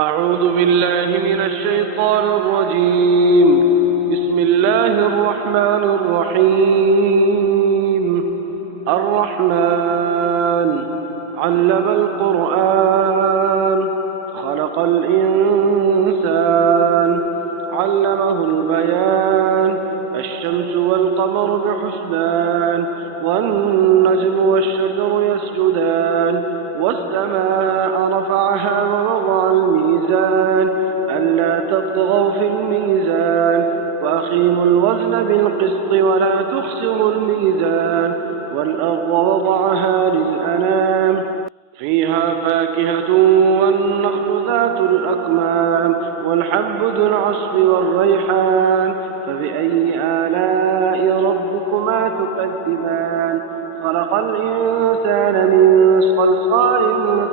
أعوذ بالله من الشيطان الرجيم. بسم الله الرحمن الرحيم. الرحمن علم القرآن خلق الإنسان علمه البيان. الشمس والقمر بحسبان والنجم والشجر يسجدان والسماء رفعها ووضع الميزان ألا تطغوا في الميزان وأقيموا الوزن بالقسط ولا تخسروا الميزان والأرض وضعها للأنام فيها فاكهة والنخل ذات الأكمام والحب ذو العصف والريحان فبأي آلاء ربكما تكذبان خلق الإنسان من صلصال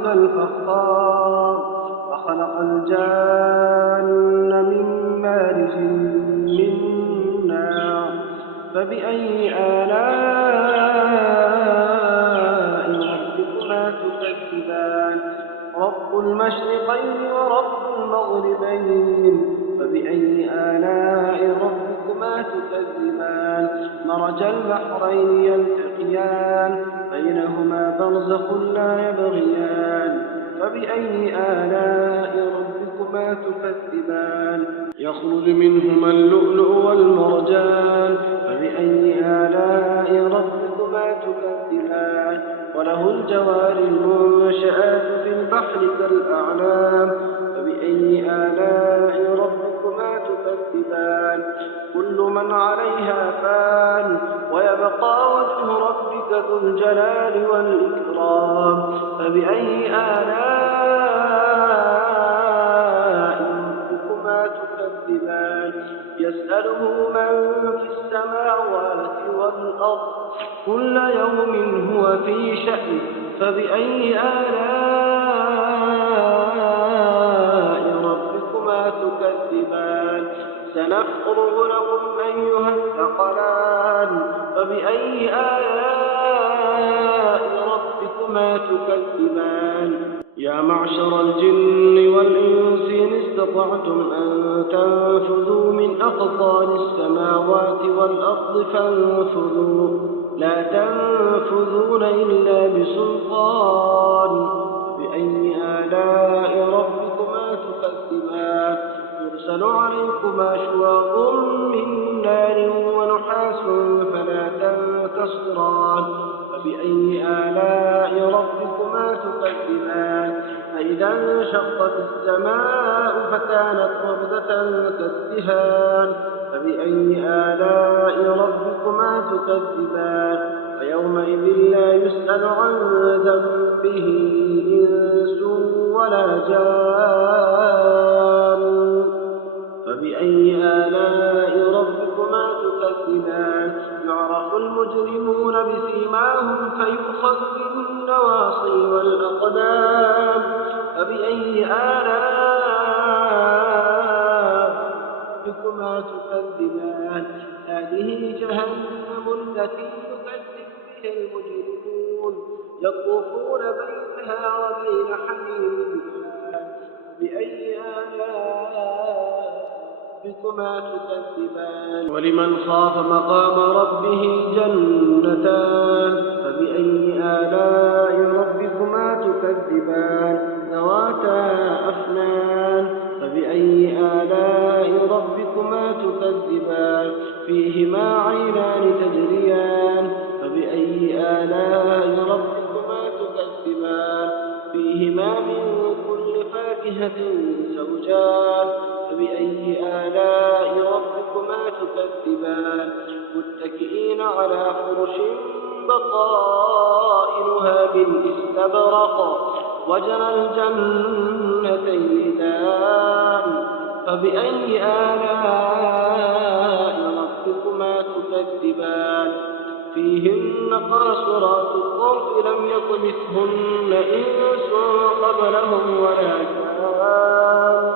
كالفخار وخلق الجان من مارج من نار فبأي آلاء ربكما تكذبان رب المشرقين ورب المغربين فبأي آلاء ربكما تكذبان مرج البحرين يلتقيان بينهما برزخ لا يبغيان فبأي آلاء ربكما تكذبان يخرج منهما اللؤلؤ والمرجان فبأي آلاء ربكما تكذبان وله الجوار المنشآت في البحر كالأعلام فبأي آلاء ربكما تكذبان كل من عليها فان ويبقى وجه ربك ذو الجلال والإكرام فبأي آلاء ربكما تكذبان يسأله من في السماوات والأرض كل يوم هو في شأن فبأي آلاء ربكما تكذبان سنفرغ لكم أيها الثقلان فبأي آلاء ربكما تكذبان يا معشر الجن والإنس إن استطعتم أن تنفذوا من أقطار السماوات والأرض فانفذوا لا تنفذون إلا بسلطان فبأي آلاء ربكما تكذبان يرسل عليكما شواظ من نار ونحاس فلا تنتصران فبأي آلاء ربكما تكذبان فإذا انشقت السماء فكانت وردة كالدهان فبأي آلاء ربكما تكذبان فيومئذ لا يسأل عن ذنبه إنس ولا جان فبأي آلاء ربكما تكذبان يعرف المجرمون بسيماهم فيؤخذ بالنواصي والأقدام فبأي آلاء ربكما تكذبان هذه جهنم التي يكذب بها المجرمون يطوفون بينها وبين حميم بأي آلاء ربكما تكذبان ولمن خاف مقام ربه جنتان فبأي آلاء ربكما تكذبان ذواتا أفنان فبأي آلاء ربكما تكذبان فيهما عينان تجريان فبأي آلاء ربكما تكذبان فيهما من كل فاكهة زوجان فبأي آلاء ربكما تكذبان متكئين على فرش بطائنها بالإستبرق وجنى الجنتين دان فبأي آلاء ربكما تكذبان فيهن قاصرات الطرف لم يطمثهن إنس قبلهم ولا جان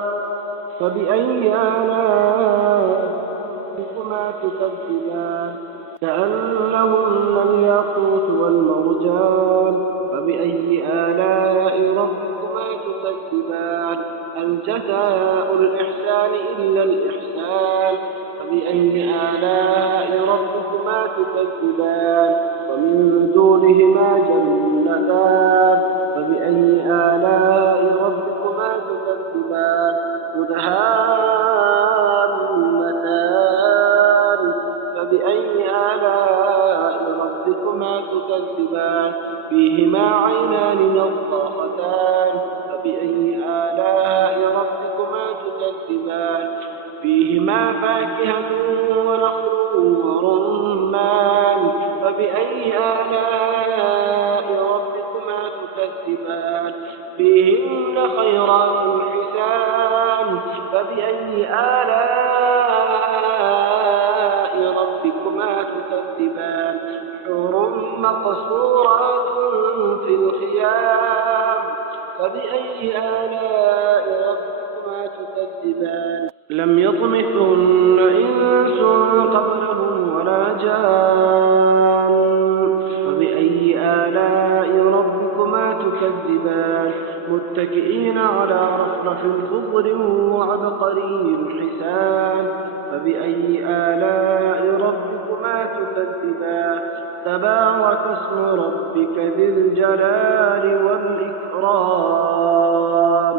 فبأي آلاء ربكما تكذبان كأنهن الياقوت والمرجان فبأي آلاء ربكما تكذبان جزاء الإحسان إلا الإحسان فبأي آلاء ربكما تكذبان ومن دونهما جنتان فبأي آلاء ربكما تكذبان مدهامتان فبأي آلاء ربكما تكذبان فيهما عينان نضاختان فبأي آلاء ربكما تكذبان فيهما فاكهة ونخل ورمان فبأي آلاء ربكما تكذبان فيهن خيرات حسان فبأي آلاء ربكما تكذبان حور مقصورات في الخيام فبأي آلاء ربكما تكذبان لم يطمثهن إنس قبلهم ولا جان فبأي آلاء ربكما تكذبان متكئين على رفرف خضر وعبقري حسان فبأي آلاء ربكما تكذبان تبارك اسم ربك ذي الجلال والإكرام